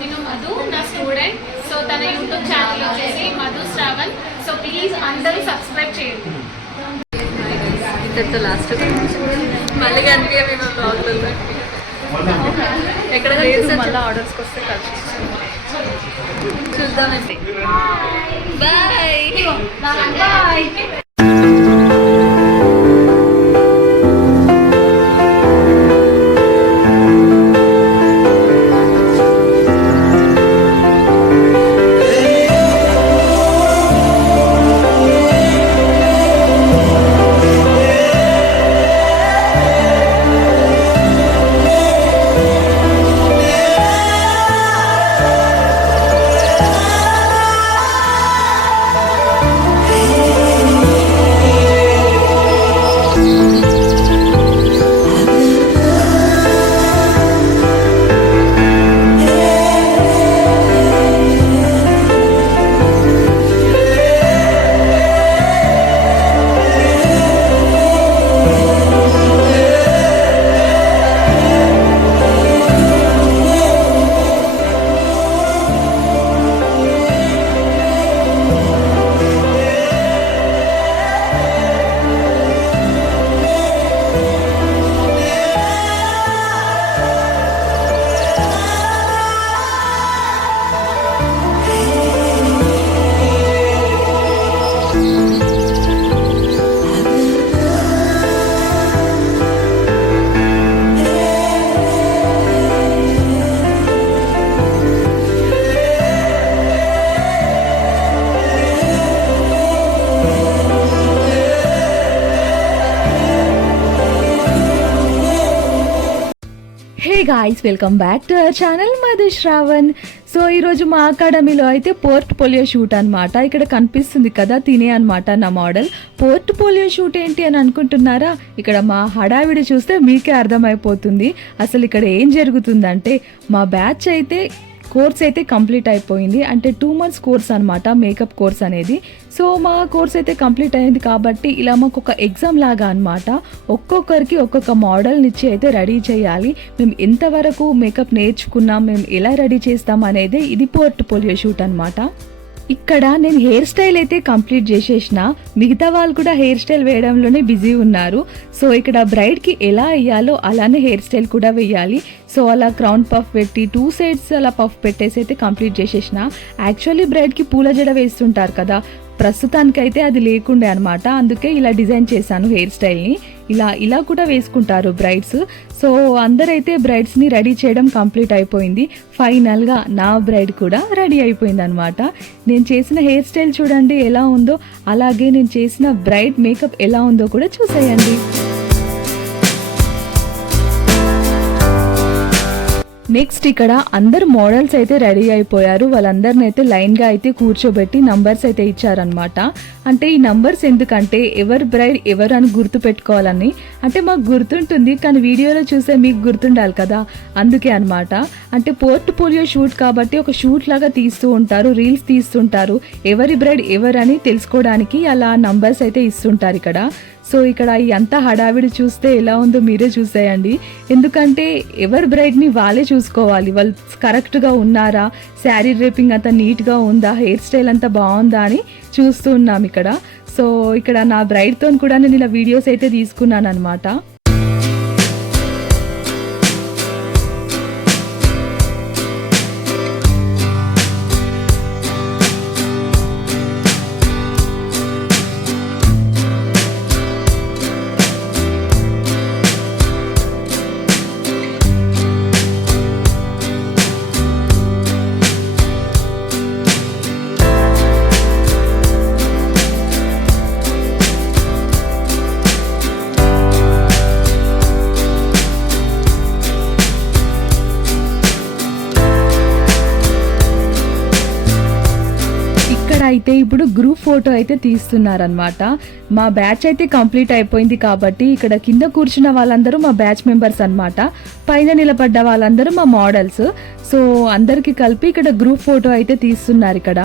నేను మధు నా student. So తన యూట్యూబ్ ఛానల్ వచ్చేసి మధు శ్రావణ్. సో ప్లీజ్ అందరూ సబ్స్క్రైబ్ చేయండి. ఇంతటితో లాస్ట్ మళ్ళీ కనిపించే మేము బ్లాగ్లలో ఎక్కడ మళ్ళీ ఆర్డర్స్కి వస్తే కలిసి చూద్దామండి. Bye bye. Guys, welcome back to our channel Madhu Shravan. So ఈరోజు మా అకాడమీలో అయితే పోర్ట్ఫోలియో షూట్ అనమాట. ఇక్కడ కనిపిస్తుంది కదా తినే అనమాట నా మోడల్. పోర్ట్ఫోలియో షూట్ ఏంటి అని అనుకుంటున్నారా? ఇక్కడ మా హడావిడి చూస్తే మీకే అర్థమైపోతుంది అసలు ఇక్కడ ఏం జరుగుతుందంటే, మా బ్యాచ్ అయితే కోర్స్ అయితే కంప్లీట్ అయిపోయింది. అంటే 2 months కోర్స్ అనమాట, మేకప్ కోర్స్ అనేది. సో మా కోర్స్ అయితే కంప్లీట్ అయింది కాబట్టి ఇలా మాకు ఒక ఎగ్జామ్ లాగా అనమాట. ఒక్కొక్కరికి ఒక్కొక్క మోడల్ని ఇచ్చి అయితే రెడీ చేయాలి. మేము ఎంతవరకు మేకప్ నేర్చుకున్నాం, మేము ఎలా రెడీ చేస్తాం అనేది ఇది పోర్ట్ఫోలియో షూట్ అనమాట. ఇక్కడ నేను హెయిర్ స్టైల్ అయితే కంప్లీట్ చేసేసిన, మిగతా వాళ్ళు కూడా హెయిర్ స్టైల్ వేయడంలోనే బిజీ ఉన్నారు. సో ఇక్కడ బ్రైడ్కి ఎలా వేయాలో అలానే హెయిర్ స్టైల్ కూడా వేయాలి. సో అలా క్రౌన్ పఫ్ పెట్టి 2 sides అలా పఫ్ పెట్టేసి అయితే కంప్లీట్ చేసేసిన. యాక్చువల్లీ బ్రైడ్కి పూల జడ వేస్తుంటారు కదా, ప్రస్తుతానికైతే అది లేకుండే అనమాట. అందుకే ఇలా డిజైన్ చేశాను హెయిర్ స్టైల్ని. ఇలా కూడా వేసుకుంటారు బ్రైడ్స్. సో అందరైతే బ్రైడ్స్ని రెడీ చేయడం కంప్లీట్ అయిపోయింది. ఫైనల్గా నా బ్రైడ్ కూడా రెడీ అయిపోయింది అనమాట. నేను చేసిన హెయిర్ స్టైల్ చూడండి ఎలా ఉందో, అలాగే నేను చేసిన బ్రైడ్ మేకప్ ఎలా ఉందో కూడా చూసేయండి. నెక్స్ట్ ఇక్కడ అందరు మోడల్స్ అయితే రెడీ అయిపోయారు. వాళ్ళందరిని అయితే లైన్గా అయితే కూర్చోబెట్టి నంబర్స్ అయితే ఇచ్చారనమాట. అంటే ఈ నంబర్స్ ఎందుకంటే ఎవరు బ్రైడ్ ఎవరు అని గుర్తు పెట్టుకోవాలని. అంటే మాకు గుర్తుంటుంది కానీ వీడియోలో చూసే మీకు గుర్తుండాలి కదా, అందుకే అనమాట. అంటే పోర్ట్ఫోలియో షూట్ కాబట్టి ఒక షూట్ లాగా తీస్తూ ఉంటారు, రీల్స్ తీస్తుంటారు. ఎవరి బ్రైడ్ ఎవరని తెలుసుకోవడానికి అలా నంబర్స్ అయితే ఇస్తుంటారు ఇక్కడ. సో ఇక్కడ ఈ అంతా హడావిడి చూస్తే ఎలా ఉందో మీరే చూసేయండి. ఎందుకంటే ఎవరి బ్రైడ్ని వాళ్ళే చూసుకోవాలి, వాళ్ళు కరెక్ట్గా ఉన్నారా, శారీ డ్రేపింగ్ అంతా నీట్గా ఉందా, హెయిర్ స్టైల్ అంతా బాగుందా అని చూస్తూ ఉన్నాం ఇక్కడ. సో ఇక్కడ నా బ్రైడ్తో కూడా నేను ఇలా వీడియోస్ అయితే తీసుకున్నాను అనమాట. అయితే ఇప్పుడు గ్రూప్ ఫోటో అయితే తీస్తున్నారనమాట. మా బ్యాచ్ అయితే కంప్లీట్ అయిపోయింది కాబట్టి ఇక్కడ కింద కూర్చున్న వాళ్ళందరూ మా బ్యాచ్ మెంబర్స్ అనమాట, పైన నిలబడ్డ వాళ్ళందరూ మా మోడల్స్. సో అందరికి కలిపి ఇక్కడ గ్రూప్ ఫోటో అయితే తీస్తున్నారు ఇక్కడ.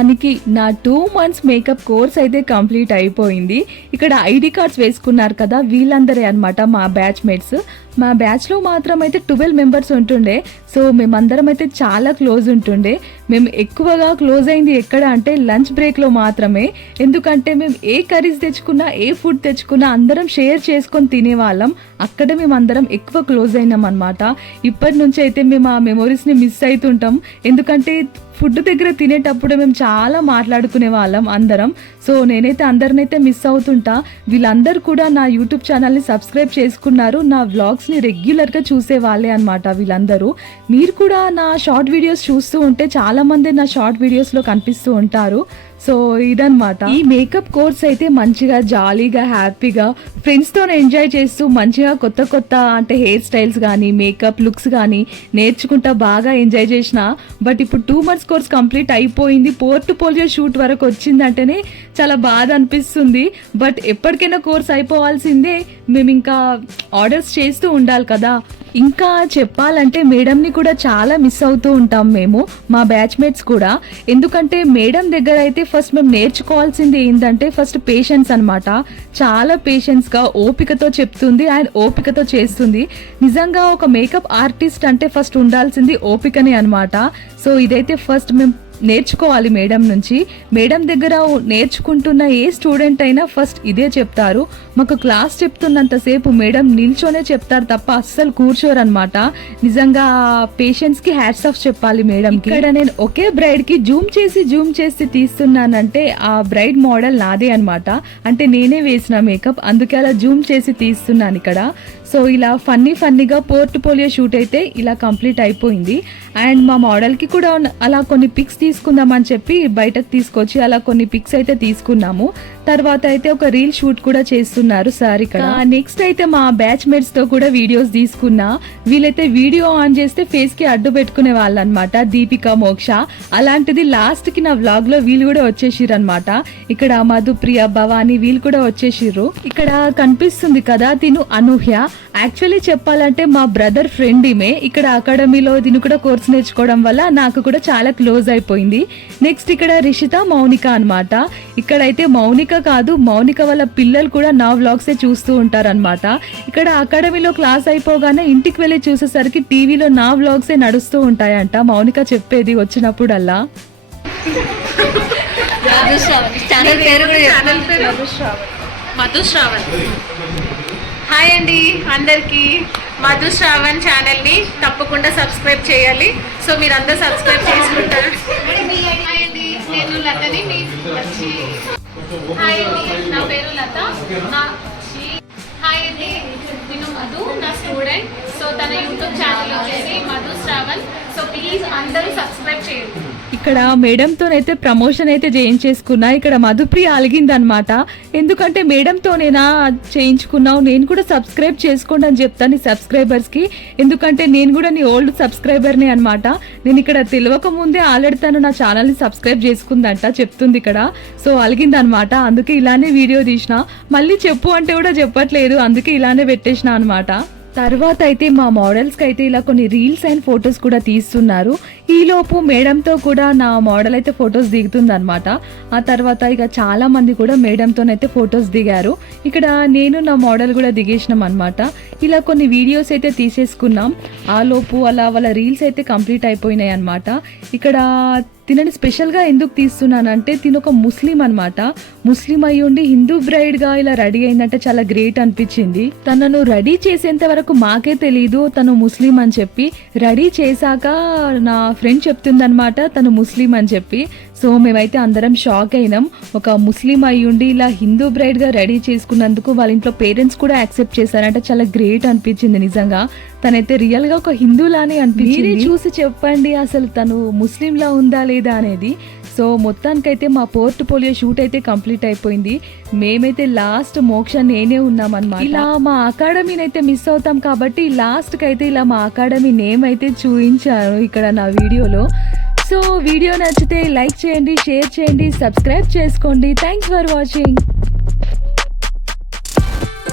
మొత్తానికి నా 2 months మేకప్ కోర్స్ అయితే కంప్లీట్ అయిపోయింది. ఇక్కడ ఐడి కార్డ్స్ వేసుకున్నారు కదా, వీళ్ళందరే అన్నమాట మా బ్యాచ్ మేట్స్. మా బ్యాచ్లో మాత్రం అయితే 12 members ఉంటుండే. సో మేమందరం అయితే చాలా క్లోజ్ ఉంటుండే. మేము ఎక్కువగా క్లోజ్ అయింది ఎక్కడ అంటే లంచ్ బ్రేక్లో మాత్రమే. ఎందుకంటే మేము ఏ కర్రీస్ తెచ్చుకున్నా, ఏ ఫుడ్ తెచ్చుకున్నా అందరం షేర్ చేసుకొని తినేవాళ్ళం. అక్కడ మేము అందరం ఎక్కువ క్లోజ్ అయినాం అనమాట. ఇప్పటి నుంచి అయితే మేము ఆ మెమొరీస్ని మిస్ అవుతుంటాం. ఎందుకంటే ఫుడ్ దగ్గర తినేటప్పుడు మేము చాలా మాట్లాడుకునే వాళ్ళం అందరం. సో నేనైతే అందరినైతే మిస్ అవుతుంటా. వీళ్ళందరూ కూడా నా యూట్యూబ్ ఛానల్ని సబ్స్క్రైబ్ చేసుకున్నారు. నా వ్లాగ్స్ని రెగ్యులర్గా చూసే వాళ్ళే అనమాట వీళ్ళందరూ. మీరు కూడా నా షార్ట్ వీడియోస్ చూస్తూ ఉంటే చాలామంది నా షార్ట్ వీడియోస్లో కనిపిస్తూ ఉంటారు. సో ఇదన్నమాట ఈ మేకప్ కోర్స్ అయితే మంచిగా జాలీగా హ్యాపీగా ఫ్రెండ్స్తో ఎంజాయ్ చేస్తూ మంచిగా కొత్త కొత్త అంటే హెయిర్ స్టైల్స్ కానీ మేకప్ లుక్స్ కానీ నేర్చుకుంటా బాగా ఎంజాయ్ చేసిన. బట్ ఇప్పుడు 2 months కోర్స్ కంప్లీట్ అయిపోయింది. పోర్ట్ఫోలియో షూట్ వరకు వచ్చిందంటేనే చాలా బాధ అనిపిస్తుంది. బట్ ఎప్పటికైనా కోర్స్ అయిపోవాల్సిందే. మేము ఇంకా ఆర్డర్స్ చేస్తూ ఉండాలి కదా. ఇంకా చెప్పాలంటే మేడంని కూడా చాలా మిస్ అవుతూ ఉంటాం మేము, మా బ్యాచ్మేట్స్ కూడా. ఎందుకంటే మేడం దగ్గర అయితే ఫస్ట్ మేము నేర్చుకోవాల్సింది ఏంటంటే ఫస్ట్ పేషెన్స్ అనమాట. చాలా పేషెన్స్గా ఓపికతో చెప్తుంది అండ్ ఓపికతో చేస్తుంది. నిజంగా ఒక మేకప్ ఆర్టిస్ట్ అంటే ఫస్ట్ ఉండాల్సింది ఓపికనే అనమాట. సో ఇదైతే ఫస్ట్ మేము నేర్చుకోవాలి మేడం నుంచి. మేడం దగ్గర నేర్చుకుంటున్న ఏ స్టూడెంట్ అయినా ఫస్ట్ ఇదే చెప్తారు. మాకు క్లాస్ చెప్తున్నంతసేపు మేడం నిల్చోనే చెప్తారు తప్ప అస్సలు కూర్చోరు అనమాట. నిజంగా పేషెన్స్ కి హ్యాట్స్ ఆఫ్ చెప్పాలి మేడం. ఇక్కడ నేను ఒకే బ్రైడ్ కి జూమ్ చేసి తీస్తున్నానంటే ఆ బ్రైడ్ మోడల్ నాదే అనమాట. అంటే నేనే వేసిన మేకప్, అందుకే అలా జూమ్ చేసి తీస్తున్నాను ఇక్కడ. సో ఇలా ఫన్నీగా పోర్ట్ఫోలియో షూట్ అయితే ఇలా కంప్లీట్ అయిపోయింది. అండ్ మా మోడల్కి కూడా అలా కొన్ని పిక్స్ తీసుకుందామని చెప్పి బయటకు తీసుకొచ్చి అలా కొన్ని పిక్స్ అయితే తీసుకున్నాము. తర్వాత అయితే ఒక రీల్ షూట్ కూడా చేస్తున్నారు సార్ ఇక్కడ. నెక్స్ట్ అయితే మా బ్యాచ్ మేట్స్ తో కూడా వీడియోస్ తీసుకున్నా. వీళ్ళైతే వీడియో ఆన్ చేస్తే ఫేస్ కి అడ్డు పెట్టుకునే వాళ్ళు అనమాట, దీపిక, మోక్ష. అలాంటిది లాస్ట్ కి నా వ్లాగ్ లో వీళ్ళు కూడా వచ్చేసిర్రు అనమాట. ఇక్కడ మధుప్రియ, భవాని వీళ్ళు కూడా వచ్చేసిర్రు. ఇక్కడ కనిపిస్తుంది కదా తిను అనూహ్య. యాక్చువల్లీ చెప్పాలంటే మా బ్రదర్ ఫ్రెండ్ ఈమె. ఇక్కడ అకాడమీలో దీని కూడా కోర్స్ నేర్చుకోవడం వల్ల నాకు కూడా చాలా క్లోజ్ అయిపోయింది. నెక్స్ట్ ఇక్కడ రిషిత, మౌనిక అనమాట. ఇక్కడైతే మౌనిక కాదు, మౌనిక వాళ్ళ పిల్లలు కూడా నా వ్లాగ్సే చూస్తూ ఉంటారనమాట. ఇక్కడ అకాడమీలో క్లాస్ అయిపోగానే ఇంటికి వెళ్ళి చూసేసరికి టీవీలో నా వ్లాగ్సే నడుస్తూ ఉంటాయంట. మౌనిక చెప్పేది వచ్చినప్పుడల్లా. మధుశ్రావణ్. హాయ్ అండి అందరికీ. మధుశ్రావణ్ ఛానల్ని తప్పకుండా సబ్స్క్రైబ్ చేయాలి. సో మీరు అందరూ సబ్స్క్రైబ్ చేసుకుంటారు. హాయ్ అండి, నేను లతని. హాయ్ అండి, నా పేరు లత. హాయ్ అండి, నేను మధు, నా స్టూడెంట్. సో తన యూట్యూబ్ ఛానల్ వచ్చేసి మధుశ్రావణ్. సో ప్లీజ్ అందరూ సబ్స్క్రైబ్ చేయండి. ఇక్కడ మేడంతోనైతే ప్రమోషన్ అయితే చేయించేసుకున్నా. ఇక్కడ మధుప్రియ అలిగిందనమాట. ఎందుకంటే మేడంతోనేనా చేయించుకున్నావు, నేను కూడా సబ్స్క్రైబ్ చేసుకోండి అని చెప్తాను నీ సబ్స్క్రైబర్స్కి. ఎందుకంటే నేను కూడా నీ ఓల్డ్ సబ్స్క్రైబర్ని అనమాట. నేను ఇక్కడ తెలియక ముందే ఆల్రెడీ తను నా ఛానల్ని సబ్స్క్రైబ్ చేసుకుందంట చెప్తుంది ఇక్కడ. సో అలిగిందనమాట. అందుకే ఇలానే వీడియో తీసిన. మళ్ళీ చెప్పు అంటే కూడా చెప్పట్లేదు, అందుకే ఇలానే పెట్టేసిన అనమాట. తర్వాత అయితే మా మోడల్స్కి అయితే ఇలా కొన్ని రీల్స్ అండ్ ఫొటోస్ కూడా తీస్తున్నారు. ఈలోపు మేడంతో కూడా నా మోడల్ అయితే ఫొటోస్ దిగుతుంది అనమాట. ఆ తర్వాత ఇక చాలా మంది కూడా మేడంతోనైతే ఫొటోస్ దిగారు. ఇక్కడ నేను నా మోడల్ కూడా దిగేసినాం అనమాట. ఇలా కొన్ని వీడియోస్ అయితే తీసేసుకున్నాం. ఆ లోపు అలా వాళ్ళ రీల్స్ అయితే కంప్లీట్ అయిపోయినాయి అనమాట. ఇక్కడ తినని స్పెషల్గా ఎందుకు తీస్తున్నానంటే తిను ఒక ముస్లిం అనమాట. ముస్లిం అయి ఉండి హిందూ బ్రైడ్గా ఇలా రెడీ అయిందంటే చాలా గ్రేట్ అనిపించింది. తనను రెడీ చేసేంత వరకు మాకే తెలీదు తను ముస్లిం అని చెప్పి. రెడీ చేశాక నా ఫ్రెండ్ చెప్తుందనమాట తను ముస్లిం అని చెప్పి. సో మేమైతే అందరం షాక్ అయినాం. ఒక ముస్లిం అయి ఉండి ఇలా హిందూ బ్రైడ్గా రెడీ చేసుకున్నందుకు వాళ్ళ ఇంట్లో పేరెంట్స్ కూడా యాక్సెప్ట్ చేశారంటే చాలా గ్రేట్ అనిపించింది నిజంగా. తనైతే రియల్గా ఒక హిందూలానే అనిపించింది. చూసి చెప్పండి అసలు తను ముస్లింలా ఉందా లేదా అనేది. సో మొత్తానికైతే మా పోర్ట్ఫోలియో షూట్ అయితే కంప్లీట్ అయిపోయింది. మేమైతే లాస్ట్ మోక్ష నేనే ఉన్నామన్నమాట. ఇలా మా అకాడమీని అయితే మిస్ అవుతాం కాబట్టి లాస్ట్కి అయితే ఇలా మా అకాడమీ నేమ్ అయితే చూపించాను ఇక్కడ నా వీడియోలో. సో వీడియో నచ్చితే లైక్ చేయండి, షేర్ చేయండి, సబ్స్క్రైబ్ చేసుకోండి. Thanks for watching.